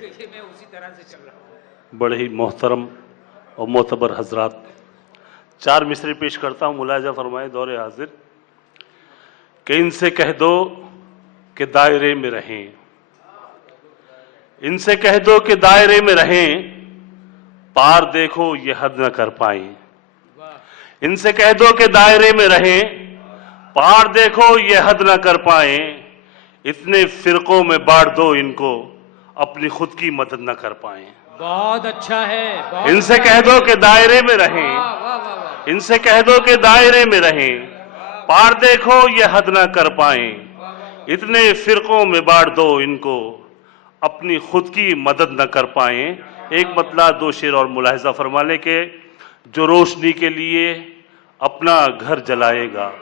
मैं उसी तरह से चल रहा हूँ। बड़े ही मोहतरम और मोतबर हजरात, 4 मिसरे पेश करता हूँ, मुलाजा फरमाए दौरे हाजिर। कि इनसे कह दो कि दायरे में रहें, इनसे कह दो कि दायरे में रहें, पार देखो ये हद न कर पाए। इनसे कह दो कि दायरे में रहें, पार देखो ये हद न कर पाए। इतने फिरकों में बांट दो इनको, अपनी खुद की मदद न कर पाए। बहुत अच्छा है, बहुत इनसे अच्छा कह है। दो कि दायरे में रहें, वाह वाह वाह वाह। इनसे कह दो कि दायरे में रहें, पार देखो ये हद न कर पाए। इतने फिरकों में बांट दो इनको, अपनी खुद की मदद न कर पाए। एक मतला 2 शेर और मुलाहिजा फरमा ले के जो रोशनी के लिए अपना घर जलाएगा,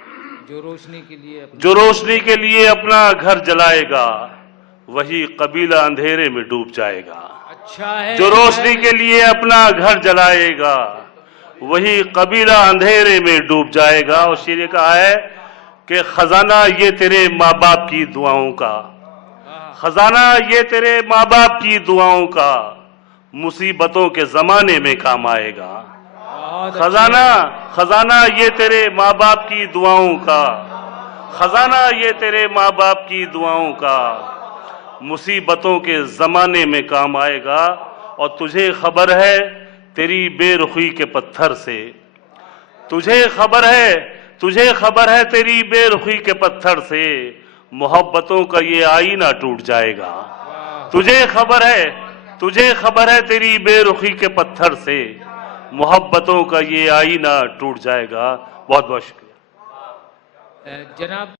जो रोशनी के लिए जो रोशनी के लिए अपना घर जलाएगा, वही कबीला अंधेरे में डूब जाएगा। अच्छा है। जो रोशनी के लिए अपना घर जलाएगा, वही कबीला अंधेरे में डूब जाएगा। और शेर कहा है कि खजाना ये तेरे माँ बाप की दुआओं का, खजाना ये तेरे माँ बाप की दुआओं का, मुसीबतों के जमाने में काम आएगा। खजाना खजाना ये तेरे माँ बाप की दुआओं का, खजाना ये तेरे माँ बाप की दुआओं का, मुसीबतों के जमाने में काम आएगा। और तुझे खबर है तेरी बेरुखी के पत्थर से, तुझे खबर है तेरी बेरुखी के पत्थर से, मोहब्बतों का ये आईना टूट जाएगा। तुझे खबर है तेरी बेरुखी के पत्थर से, मोहब्बतों का ये आईना टूट जाएगा। बहुत बहुत शुक्रिया जनाब।